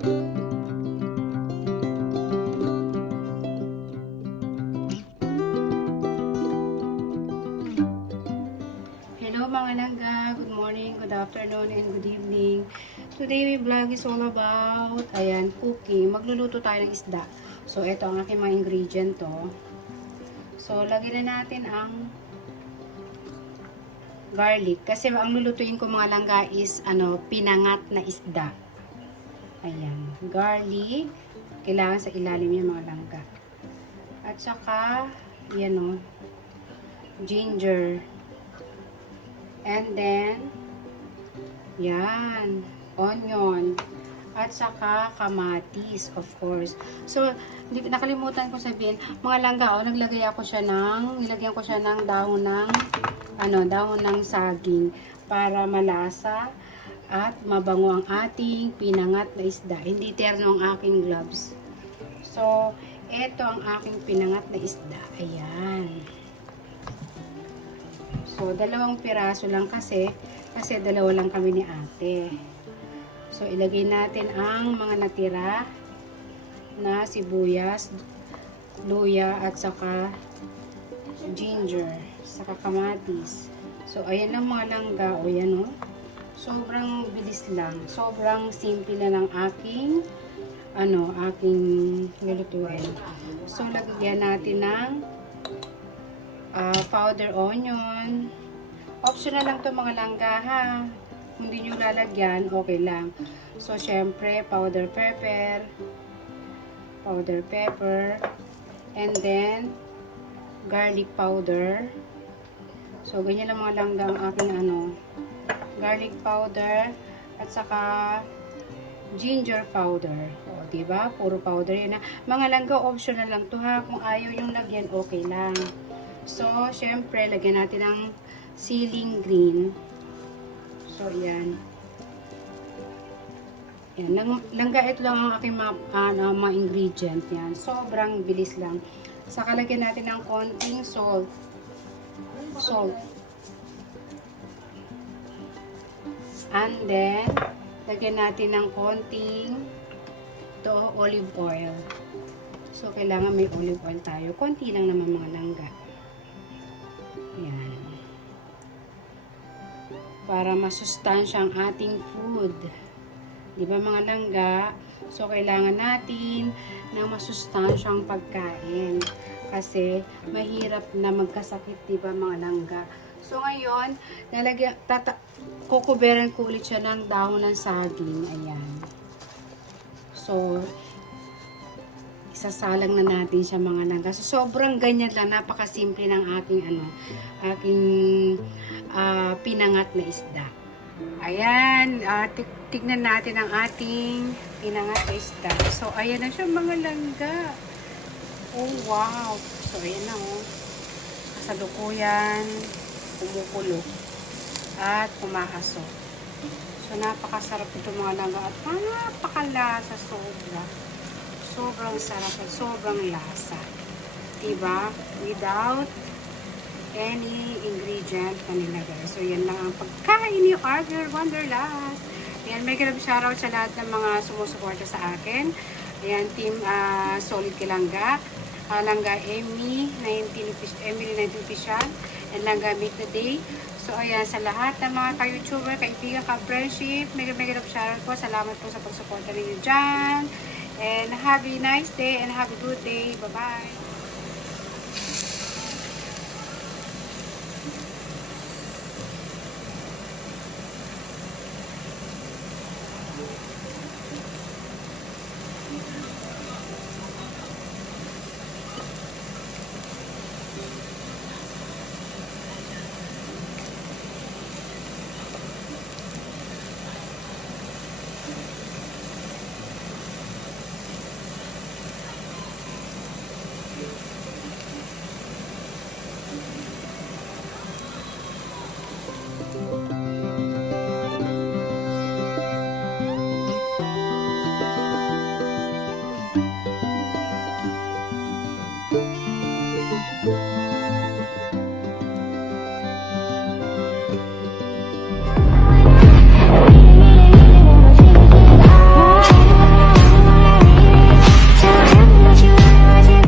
Hello mga langga, good morning, good afternoon, and good evening. Today my vlog is all about, cooking. Magluluto tayo ng isda. So, ito ang aking mga ingredient to. So, lagyan na natin ang garlic. Kasi ang lulutuin ko mga langga is, pinangat na isda. Ayan, garlic. Kailangan sa ilalim yung mga langga. At saka, ginger. And then, onion. At saka, kamatis, of course. So, nakalimutan ko sabihin, mga langga, nilagyan ko siya ng dahon ng saging para malasa at mabango ang ating pinangat na isda. Hindi terno ang aking gloves. So, ito ang aking pinangat na isda. Ayan. So, 2 piraso lang kasi dalawa lang kami ni ate. So, ilagay natin ang mga natira na sibuyas, luya, at saka ginger, saka kamatis. So, ayan lang mga langga. O, yan o. Sobrang bilis lang. Sobrang simple na ng aking lulutuin. So, lagyan natin ng powder onion. Optional lang to mga langga ha. Kung hindi nyo lalagyan, okay lang. So, syempre, powder pepper, and then, garlic powder. So, ganyan lang mga langga ang aking garlic powder, at saka, ginger powder. O, diba? Puro powder yun na. Mga langga, optional lang to ha. Kung ayaw yung lagyan, okay lang. So, syempre, lagyan natin ng ceiling green. So, yan. Yan. Langga, ito lang ang aking mga ingredient. Yan. Sobrang bilis lang. Saka, lagyan natin ng konting salt. And then, lagyan natin ng konting olive oil. So, kailangan may olive oil tayo. Konti lang naman mga langga. Yan. Para masustansya ang ating food. Diba mga langga? So, kailangan natin ng masustansyang pagkain. Kasi, mahirap na magkasakit, diba mga langga? So, ngayon, kukuberan ko ulit siya ng dahon ng saging. Ayan. So, isasalang na natin siya mga langga. So, sobrang ganyan lang. Napakasimple ng aking pinangat na isda. Ayan. Tignan natin ang ating pinangat na isda. So, ayan na siya mga langga. Oh, wow. So, ayan na oh. Kasalukuyan, kumukulo, at kumakaso. So, napakasarap ito mga langga. At napakalasa sobra. Sobrang sarap at sobrang lasa. Diba? Without any ingredient na nilagay. So, yan lang ang pagkain ni Arthur Wanderlust. Ayan, may grab shoutout sa lahat ng mga sumusuporta sa akin. Ayan, team Solid Kilangga. Langga Emily 19 Official. And Langga Make the Day. So, ayan, sa lahat ng mga ka-YouTuber, kaibigan, ka-friendship, may grab shoutout po. Salamat po sa pagsuporta ninyo dyan. And have a nice day and have a good day. Bye-bye.